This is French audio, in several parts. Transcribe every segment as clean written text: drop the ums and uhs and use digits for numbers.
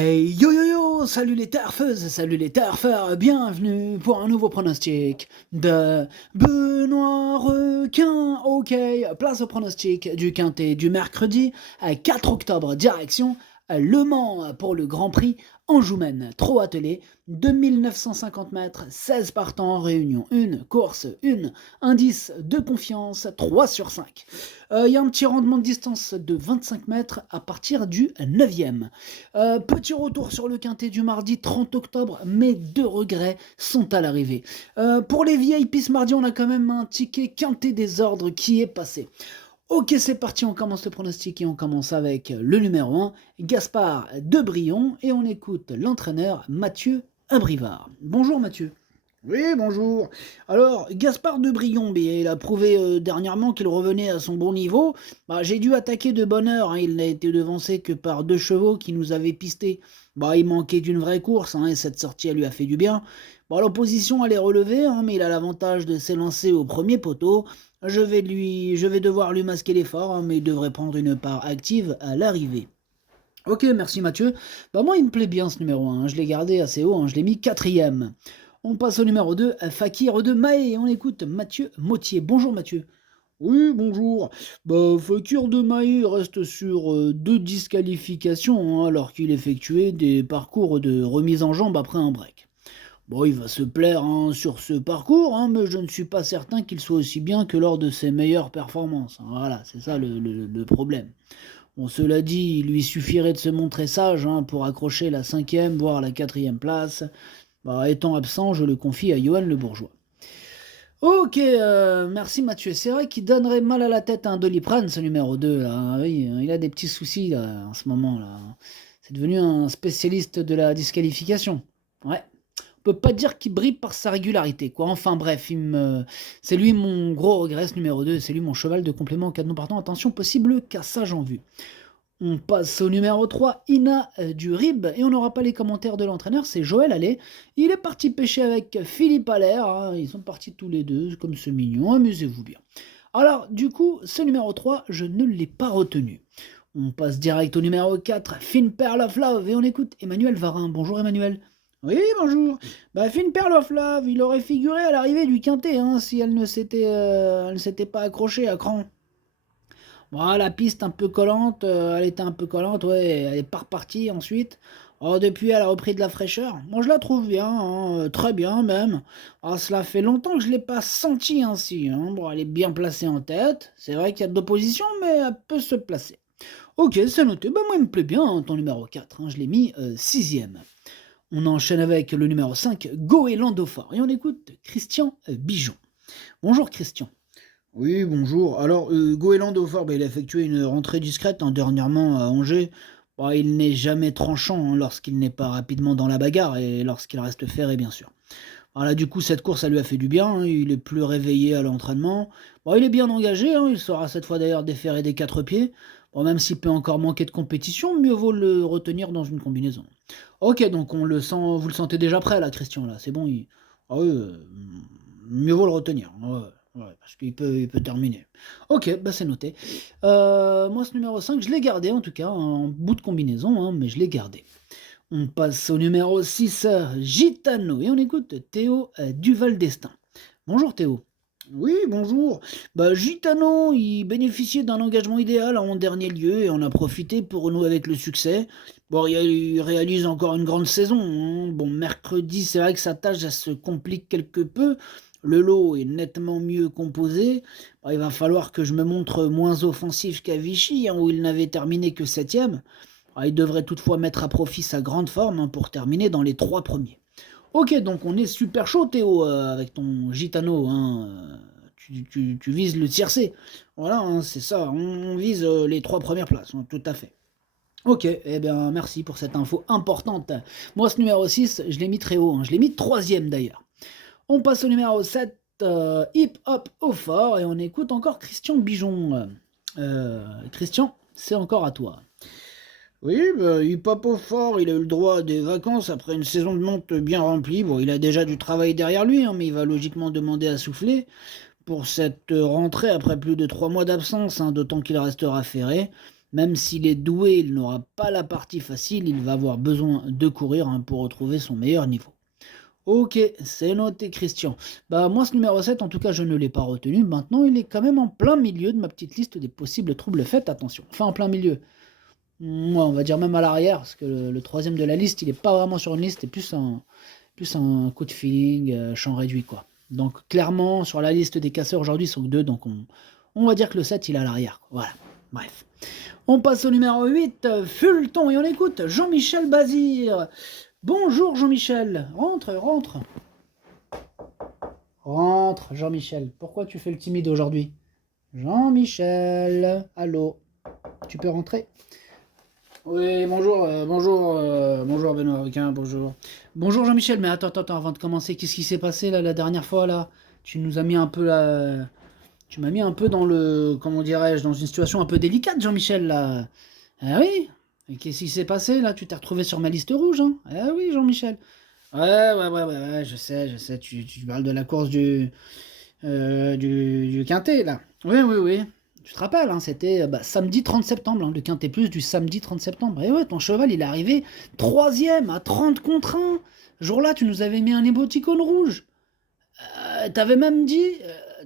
Hey yo yo yo, salut les turfeuses, salut les turfeurs, bienvenue pour un nouveau pronostic de Benoît Requin. Ok, place au pronostic du quintet du mercredi 4 octobre, direction Le Mans pour le Grand Prix Anjoumen. Trop attelé, 2950 mètres, 16 partants, réunion 1, course 1, indice de confiance 3 sur 5. Il y a un petit rendement de distance de 25 mètres à partir du 9e. Petit retour sur le quintet du mardi 30 octobre, mais deux regrets sont à l'arrivée. Pour les VIP ce mardi, on a quand même un ticket quintet des ordres qui est passé. Ok, c'est parti, on commence le pronostic et on commence avec le numéro 1, Gaspard de Brion, et on écoute l'entraîneur Mathieu Abrivard. Bonjour Mathieu. Oui, bonjour. Alors, Gaspard de Brion, il a prouvé dernièrement qu'il revenait à son bon niveau. J'ai dû attaquer de bonne heure, il n'a été devancé que par 2 chevaux qui nous avaient pisté. Il manquait d'une vraie course, et cette sortie elle lui a fait du bien. L'opposition elle est relevée, mais il a l'avantage de s'élancer au premier poteau. Je vais devoir lui masquer l'effort, mais il devrait prendre une part active à l'arrivée. Ok, merci Mathieu. Moi il me plaît bien ce numéro 1, je l'ai gardé assez haut, je l'ai mis 4e. On passe au numéro 2, Fakir de Maé, et on écoute Mathieu Mottier. Bonjour Mathieu. Oui, bonjour. Fakir de Maé reste sur 2 disqualifications alors qu'il effectuait des parcours de remise en jambe après un break. Il va se plaire sur ce parcours, mais je ne suis pas certain qu'il soit aussi bien que lors de ses meilleures performances. Voilà, c'est ça le problème. Cela dit, il lui suffirait de se montrer sage pour accrocher la 5e, voire la 4e place. Étant absent, je le confie à Johan Le Bourgeois. Ok, merci Mathieu. C'est vrai qu'il donnerait mal à la tête à un Doliprane, ce numéro 2, là. Oui, il a des petits soucis là, en ce moment. Là. C'est devenu un spécialiste de la disqualification. Ouais. On peut pas dire qu'il brille par sa régularité, quoi. Enfin bref, c'est lui mon gros regret, ce numéro 2. C'est lui mon cheval de complément en cas de non partant. Attention, possible cassage en vue. On passe au numéro 3, Ina du Rib, et on n'aura pas les commentaires de l'entraîneur, c'est Joël Allais. Il est parti pêcher avec Philippe Allaire, ils sont partis tous les deux, comme c'est mignon, amusez-vous bien. Alors, du coup, ce numéro 3, je ne l'ai pas retenu. On passe direct au numéro 4, Fine Pearl of Love, et on écoute Emmanuel Varin. Bonjour Emmanuel. Oui, bonjour. Fine Pearl of Love, il aurait figuré à l'arrivée du quintet si elle ne s'était pas accrochée à cran. La piste un peu collante, elle était un peu collante, ouais, elle est pas repartie ensuite. Depuis, elle a repris de la fraîcheur. Moi, je la trouve bien, très bien même. Cela fait longtemps que je l'ai pas sentie ainsi. Elle est bien placée en tête. C'est vrai qu'il y a de l'opposition, mais elle peut se placer. Ok, c'est noté. Moi, il me plaît bien, ton numéro 4. Je l'ai mis 6e. On enchaîne avec le numéro 5, Goéland Dauphin. Et on écoute Christian Bijon. Bonjour Christian. Oui, bonjour. Alors, Goéland Dauphin, il a effectué une rentrée discrète dernièrement à Angers. Il n'est jamais tranchant lorsqu'il n'est pas rapidement dans la bagarre et lorsqu'il reste ferré, bien sûr. Du coup, cette course, ça lui a fait du bien. Il est plus réveillé à l'entraînement. Il est bien engagé. Il sera cette fois d'ailleurs déféré des 4 pieds. Même s'il peut encore manquer de compétition, mieux vaut le retenir dans une combinaison. Ok, donc on le sent, vous le sentez déjà prêt là, Christian, là, c'est bon. Ah oui, mieux vaut le retenir. Ouais, parce qu'il peut terminer. Ok, c'est noté. Moi, ce numéro 5, je l'ai gardé en tout cas, en bout de combinaison, mais je l'ai gardé. On passe au numéro 6, Gitano, et on écoute Théo Duval d'Estaing. Bonjour Théo. Oui, bonjour. Gitano, il bénéficiait d'un engagement idéal en dernier lieu et en a profité pour renouer avec le succès. Il réalise encore une grande saison. Mercredi, c'est vrai que sa tâche elle se complique quelque peu. Le lot est nettement mieux composé. Il va falloir que je me montre moins offensif qu'à Vichy, où il n'avait terminé que 7e. Il devrait toutefois mettre à profit sa grande forme pour terminer dans les 3 premiers. Ok, donc on est super chaud Théo avec ton Gitano, tu vises le tiercé. Voilà, c'est ça, on vise les 3 premières places, tout à fait. Ok, eh bien merci pour cette info importante. Moi ce numéro 6, je l'ai mis très haut, je l'ai mis 3e d'ailleurs. On passe au numéro 7, Hip Hop au fort, et on écoute encore Christian Bijon. Christian, c'est encore à toi. Oui, Hip Hop au fort, il a eu le droit à des vacances après une saison de monte bien remplie. Il a déjà du travail derrière lui, mais il va logiquement demander à souffler pour cette rentrée après plus de 3 mois d'absence, d'autant qu'il restera ferré. Même s'il est doué, il n'aura pas la partie facile, il va avoir besoin de courir pour retrouver son meilleur niveau. Ok, c'est noté Christian. Bah moi ce numéro 7, en tout cas je ne l'ai pas retenu. Maintenant il est quand même en plein milieu de ma petite liste des possibles troubles faits. Attention, enfin en plein milieu. Moi on va dire même à l'arrière, parce que le troisième de la liste, il n'est pas vraiment sur une liste, c'est plus un coup de feeling, champ réduit quoi. Donc clairement sur la liste des casseurs aujourd'hui ils sont que deux, donc on va dire que le 7 il est à l'arrière. Voilà, bref. On passe au numéro 8, Fulton, et on écoute Jean-Michel Bazir. Bonjour Jean-Michel, rentre, rentre. Rentre Jean-Michel, pourquoi tu fais le timide aujourd'hui? Jean-Michel, allô, tu peux rentrer? Oui, bonjour Benoît Requin, bonjour. Bonjour Jean-Michel, mais attends, avant de commencer, qu'est-ce qui s'est passé là la dernière fois là? Tu nous as mis un peu là. Tu m'as mis un peu dans comment dirais-je, dans une situation un peu délicate, Jean-Michel, là. Ah oui? Et qu'est-ce qui s'est passé, là? Tu t'es retrouvé sur ma liste rouge, hein? Ah oui, Jean-Michel. Ouais, je sais, tu parles de la course du Quintet, là. Oui. Tu te rappelles, hein, c'était samedi 30 septembre, hein, le Quintet Plus du samedi 30 septembre. Et ouais, ton cheval, il est arrivé troisième à 30 contre 1. Ce jour-là, tu nous avais mis un émoticône rouge. T'avais même dit,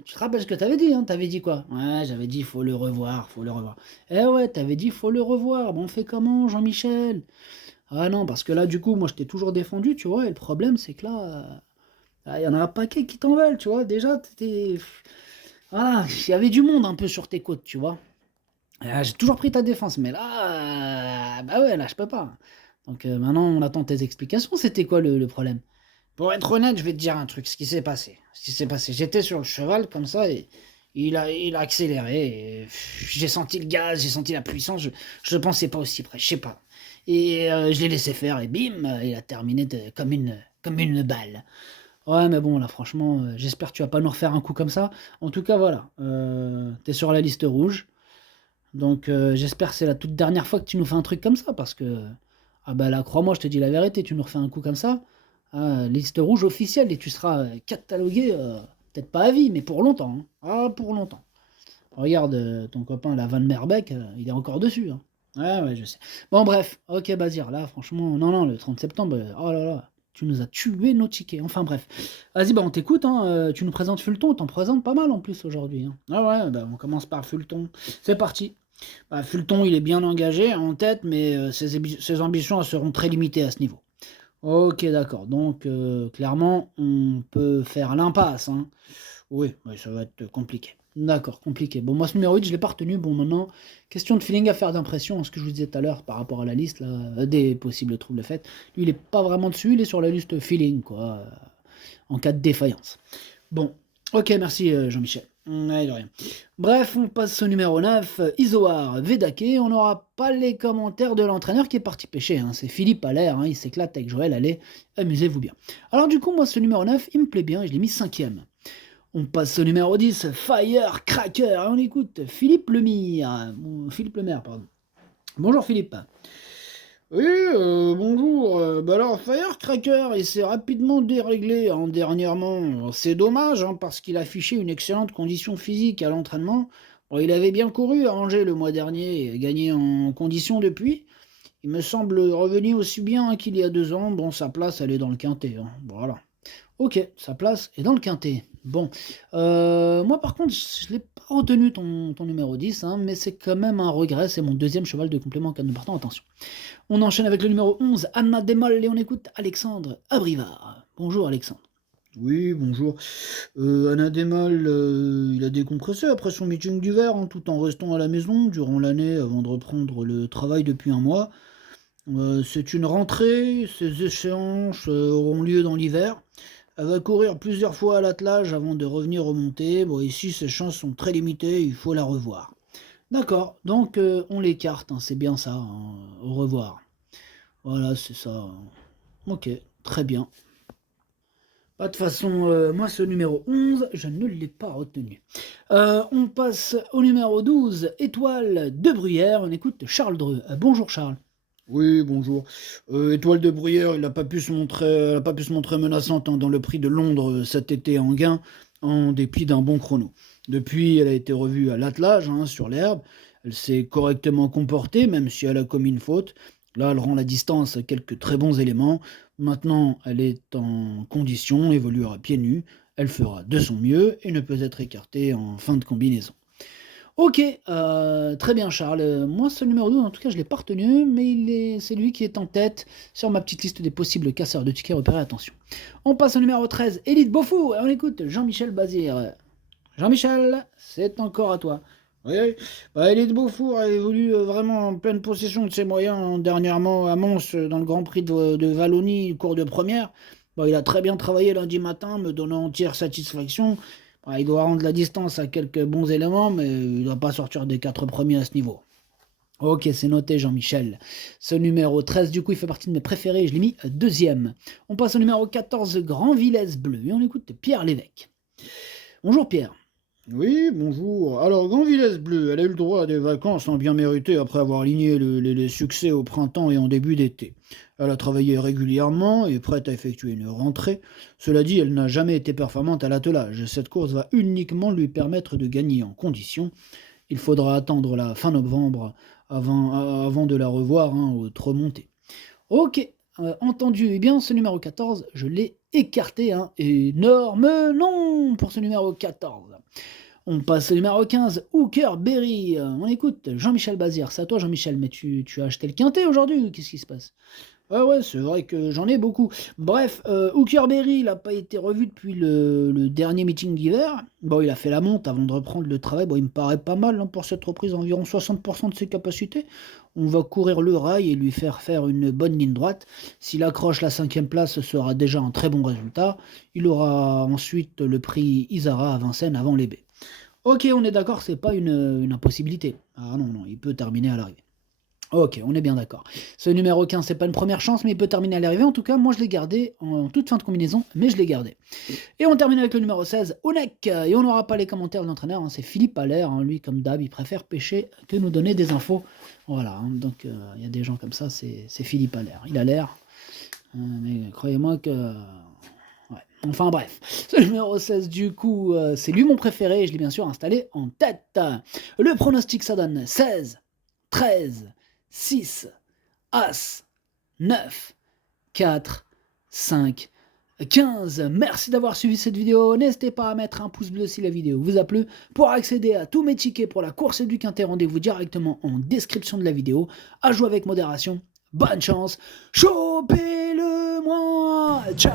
tu te rappelles ce que t'avais dit, hein? T'avais dit quoi? Ouais, j'avais dit, faut le revoir, faut le revoir. Eh ouais, t'avais dit, faut le revoir. Bon, on fait comment, Jean-Michel? Ah non, parce que là, du coup, moi, je t'ai toujours défendu, tu vois, et le problème, c'est que là, il y en a un paquet qui t'en veulent, tu vois. Déjà, t'étais. Voilà, il y avait du monde un peu sur tes côtes, tu vois. J'ai toujours pris ta défense, mais là, bah ouais, là, je peux pas. Donc maintenant, on attend tes explications. C'était quoi le problème? Pour être honnête, je vais te dire un truc, ce qui s'est passé. J'étais sur le cheval comme ça et il a accéléré. J'ai senti le gaz, j'ai senti la puissance. Je ne pensais pas aussi près, je sais pas. Et je l'ai laissé faire et bim, il a terminé comme une balle. Ouais, mais bon, là, franchement, j'espère que tu vas pas nous refaire un coup comme ça. En tout cas, voilà, t'es sur la liste rouge. Donc, j'espère que c'est la toute dernière fois que tu nous fais un truc comme ça, parce que, ah bah là, crois-moi, je te dis la vérité, tu nous refais un coup comme ça, liste rouge officielle, et tu seras catalogué, peut-être pas à vie, mais pour longtemps, hein. Ah, pour longtemps. Regarde, ton copain, la Van Merbeek, il est encore dessus, hein. Ouais, je sais. Bon, bref, ok, Bazir, là, franchement, non, le 30 septembre, oh là là, tu nous as tué nos tickets. Enfin, bref. Vas-y, bah, on t'écoute, hein, tu nous présentes Fulton, t'en présentes pas mal en plus aujourd'hui, hein. Ah ouais, bah, on commence par Fulton. C'est parti. Bah, Fulton, il est bien engagé, en tête, mais ses ambitions elles seront très limitées à ce niveau. Ok, d'accord. Donc, clairement, on peut faire l'impasse, hein. Oui, ça va être compliqué. D'accord, compliqué. Bon, moi, ce numéro 8, je ne l'ai pas retenu. Bon, maintenant, question de feeling à faire d'impression, ce que je vous disais tout à l'heure par rapport à la liste là, des possibles troubles faits. Lui, il n'est pas vraiment dessus, il est sur la liste feeling, quoi, en cas de défaillance. Bon, ok, merci Jean-Michel. Ouais, de rien. Bref, on passe au numéro 9, Isoar Vedake. On n'aura pas les commentaires de l'entraîneur qui est parti pêcher, hein. C'est Philippe Allaire, hein, il s'éclate avec Joël, allez, amusez-vous bien. Alors du coup, moi, ce numéro 9, il me plaît bien, je l'ai mis 5ème. On passe au numéro 10, Firecracker. On écoute Philippe Lemire. Philippe Lemaire, pardon. Bonjour Philippe. Oui, bonjour. Bah alors, Firecracker, il s'est rapidement déréglé dernièrement. C'est dommage, hein, parce qu'il affichait une excellente condition physique à l'entraînement. Bon, il avait bien couru à Angers le mois dernier et gagné en condition depuis. Il me semble revenu aussi bien qu'il y a 2 ans. Bon, sa place, elle est dans le quintet, hein. Voilà. Ok, sa place est dans le quintet. Bon, moi par contre, je ne l'ai pas retenu ton numéro 10, hein, mais c'est quand même un regret, c'est mon deuxième cheval de complément en cas de partant, attention. On enchaîne avec le numéro 11, Anna Démol, et on écoute Alexandre Abrivard. Bonjour Alexandre. Oui, bonjour. Anna Demal, il a décompressé après son meeting d'hiver, hein, tout en restant à la maison durant l'année avant de reprendre le travail depuis un mois. C'est une rentrée, ces échéances auront lieu dans l'hiver. Elle va courir plusieurs fois à l'attelage avant de revenir remonter. Bon, ici, ses chances sont très limitées, il faut la revoir. D'accord, donc on l'écarte, hein, c'est bien ça, hein, au revoir. Voilà, c'est ça, hein. Ok, très bien. Bah, de toute façon, moi, ce numéro 11, je ne l'ai pas retenu. On passe au numéro 12, Étoile de Bruyère. On écoute Charles Dreux. Bonjour Charles. Oui, bonjour. Étoile de Bruyère, il n'a pas pu se montrer menaçante, hein, dans le prix de Londres cet été en gain, en dépit d'un bon chrono. Depuis, elle a été revue à l'attelage, hein, sur l'herbe. Elle s'est correctement comportée, même si elle a commis une faute. Là, elle rend la distance à quelques très bons éléments. Maintenant, elle est en condition, évoluera pieds nus. Elle fera de son mieux et ne peut être écartée en fin de combinaison. Ok, très bien Charles. Moi, ce numéro 12, en tout cas, je ne l'ai pas retenu, mais c'est lui qui est en tête sur ma petite liste des possibles casseurs de tickets repérés. Attention. On passe au numéro 13, Élite Beaufou, et on écoute Jean-Michel Bazir. Jean-Michel, c'est encore à toi. Oui, oui. Bah, Élite Beaufour a évolué vraiment en pleine possession de ses moyens, hein, dernièrement à Mons, dans le Grand Prix de Wallonie, cours de première. Bah, il a très bien travaillé lundi matin, me donnant entière satisfaction. Bah, il doit rendre la distance à quelques bons éléments, mais il ne doit pas sortir des 4 premiers à ce niveau. Ok, c'est noté Jean-Michel. Ce numéro 13, du coup, il fait partie de mes préférés, je l'ai mis deuxième. On passe au numéro 14, Grand Villesse Bleu, et on écoute Pierre Lévesque. Bonjour Pierre. Oui, bonjour. Alors, Grand Villesse Bleu, elle a eu le droit à des vacances bien méritées après avoir aligné les succès au printemps et en début d'été. Elle a travaillé régulièrement et est prête à effectuer une rentrée. Cela dit, elle n'a jamais été performante à l'attelage. Cette course va uniquement lui permettre de gagner en condition. Il faudra attendre la fin novembre avant de la revoir, hein, aux remontées. Ok, entendu. Eh bien, ce numéro 14, je l'ai écarté. Hein. Énorme non pour ce numéro 14. On passe au numéro 15, Hooker Berry. On écoute Jean-Michel Bazir. C'est à toi, Jean-Michel, mais tu as acheté le quintet aujourd'hui ou qu'est-ce qui se passe? Ouais, c'est vrai que j'en ai beaucoup. Bref, Hooker Berry, il n'a pas été revu depuis le dernier meeting d'hiver. Bon, il a fait la monte avant de reprendre le travail. Bon, il me paraît pas mal, hein, pour cette reprise, environ 60% de ses capacités. On va courir le rail et lui faire une bonne ligne droite. S'il accroche la 5e place, ce sera déjà un très bon résultat. Il aura ensuite le prix Isara à Vincennes avant les baies. Ok, on est d'accord, c'est pas une impossibilité. Ah non, il peut terminer à l'arrivée. Ok, on est bien d'accord. Ce numéro 15, c'est pas une première chance, mais il peut terminer à l'arrivée. En tout cas, moi je l'ai gardé en toute fin de combinaison, mais je l'ai gardé. Et on termine avec le numéro 16, Onek. Et on n'aura pas les commentaires de l'entraîneur, hein, c'est Philippe Allaire. Hein, lui, comme d'hab, il préfère pêcher que nous donner des infos. Voilà, hein, donc il y a des gens comme ça, c'est Philippe Allaire. Il a l'air, mais croyez-moi que... Ouais. Enfin bref, ce numéro 16 du coup, c'est lui mon préféré, je l'ai bien sûr installé en tête. Le pronostic ça donne 16, 13, 6, As, 9, 4, 5, 15. Merci d'avoir suivi cette vidéo. N'hésitez pas à mettre un pouce bleu si la vidéo vous a plu. Pour accéder à tous mes tickets pour la course du quintet, rendez-vous directement en description de la vidéo. À jouer avec modération. Bonne chance. Chopez-le moi. Ciao.